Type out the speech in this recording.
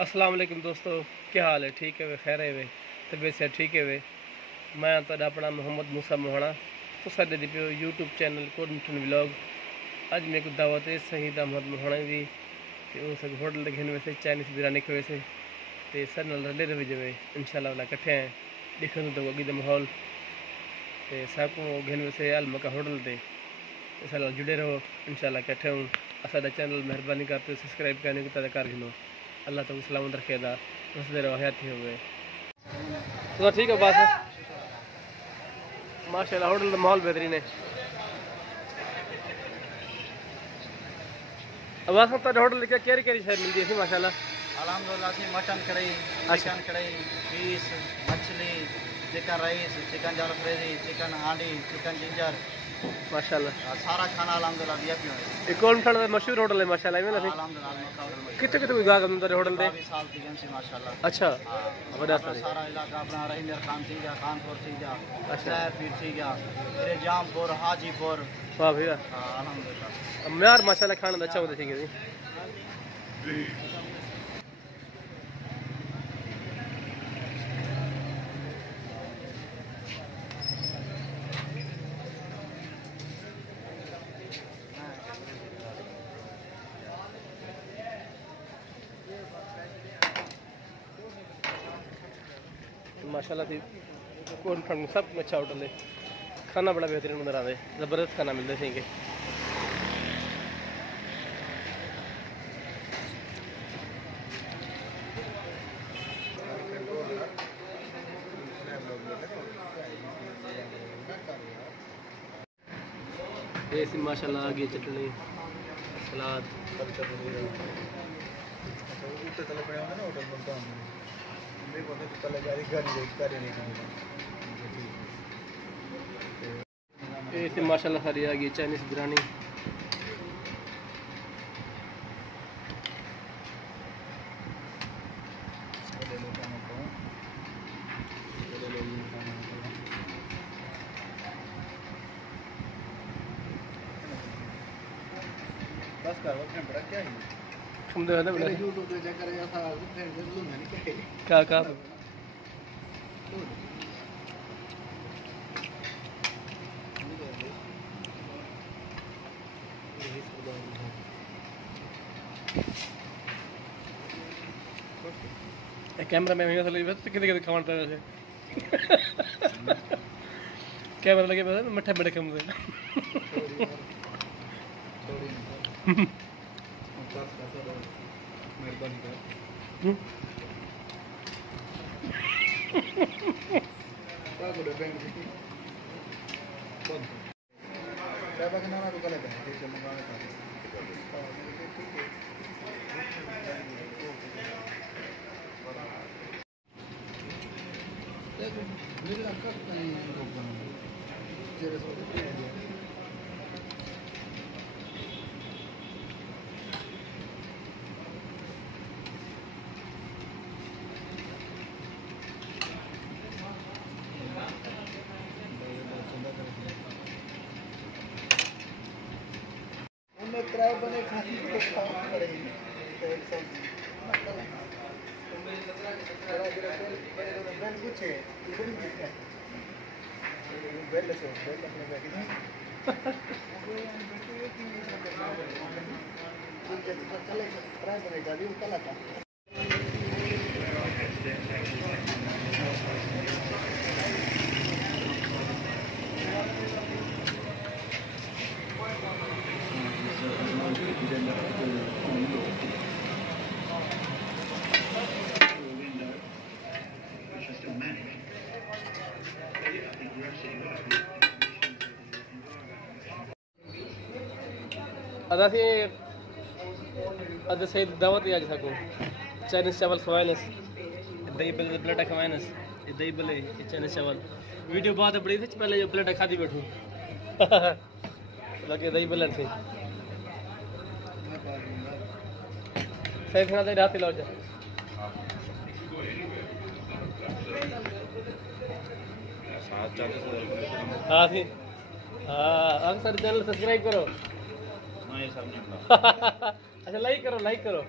अस्सलाम वालेकुम दोस्तों, क्या हाल है? ठीक है वे, खैर है वे, तबीयत से ठीक है वे। मैं तो अपना मोहम्मद मूसा मोहना तो साडे दी पियो यूट्यूब चैनल कोडन व्लॉग। अज मेरे को दावत है शहीद अहमद मोहना दी ते उस होटल देखने वैसे चाइनीज़ बिरयानी के वैसे ते सर नाल रले रहे जवे इंशाल्लाह वाला इकट्ठे हैं देखने तो अगी दे माहौल ते साको घेन वैसे अलमका होटल ते इस जुड़े रहो इंशाल्लाह इकट्ठे हूँ। असादा चैनल मेहरबानी करते सब्सक्राइब करने को तद कर घिनो। अल्लाह तो सलामत रखेगा, हंसते रहो, हयाती हो गए तो ठीक है बस। माशाल्लाह होटल का माहौल बेहतरीन है। अब आप होटल क्या केरी केरी शहर मिलती है माशाल्लाह? अल्हम्दुलिल्लाह से मटन कढ़ाई, चिकन कढ़ाई, पीस, मछली, chicken rice, chicken jalfrezi, chicken हांडी, चिकन जिंजर, माशाल्लाह सारा खाना अल्हम्दुलिल्लाह दिया पियो है। ये कौन सा मशहूर होटल है माशाल्लाह में? अल्हम्दुलिल्लाह कितने कितने कोई गाहक अंदर होटल दे? 20 साल की एजेंसी माशाल्लाह। अच्छा बड़ा सारा इलाका अपना रही मेर खान थी गया, कानपुर थी गया, अच्छा शहर पीर थी गया, फिर जामपुर, हाजीपुर। वाह भैया अल्हम्दुलिल्लाह म्यार माशाल्लाह खाना अच्छा होता ठीक है। माशाल्लाह थी कौन ठंड सब अच्छा होटल है, खाना बड़ा बेहतरीन नजर आता है, ज़बरदस्त खाना मिलता है। ऐसी माशाल्लाह आगे चटनी सलाद ऐसी माशाल्लाह सारी आ गई चाइनीज़ बिरयानी। बस कर वो बड़ा क्या है हम दे ना बड़ा यूट्यूब पे चेक करेगा सारा कुछ फ्रेंड से लूंगा नहीं क्या क्या कैमरा में तो कितने कितने कमांड कर रहे कैमरा लगे पता मट्ठे बड़े कम से मेहरबानी कर क्या करे बैंक की कौन क्या बाकी ना तो गलत है ठीक है मंगाने का मेरे अंकल तेरे सो किराए बने खाने को खाना पड़ेगी तेल सब्जी बेल पूछे इधर ही है बेल से बेल अपने बैग में चले किराए बनेगा भी कल आता अदा से अद सही दावत आज सको चाइनीज़ चावल खवाइनस दही बल्ले प्लेटा खवाइनस दही बल्ले चाइनीज़ चावल वीडियो बहुत बड़ी थी पहले जो प्लेटा खाती बैठूँ बाकी दही बल्ले थे सही खाना तो रात लौट जा हाँ थी हाँ सर चैनल सब्सक्राइब करो अच्छा लाइक करो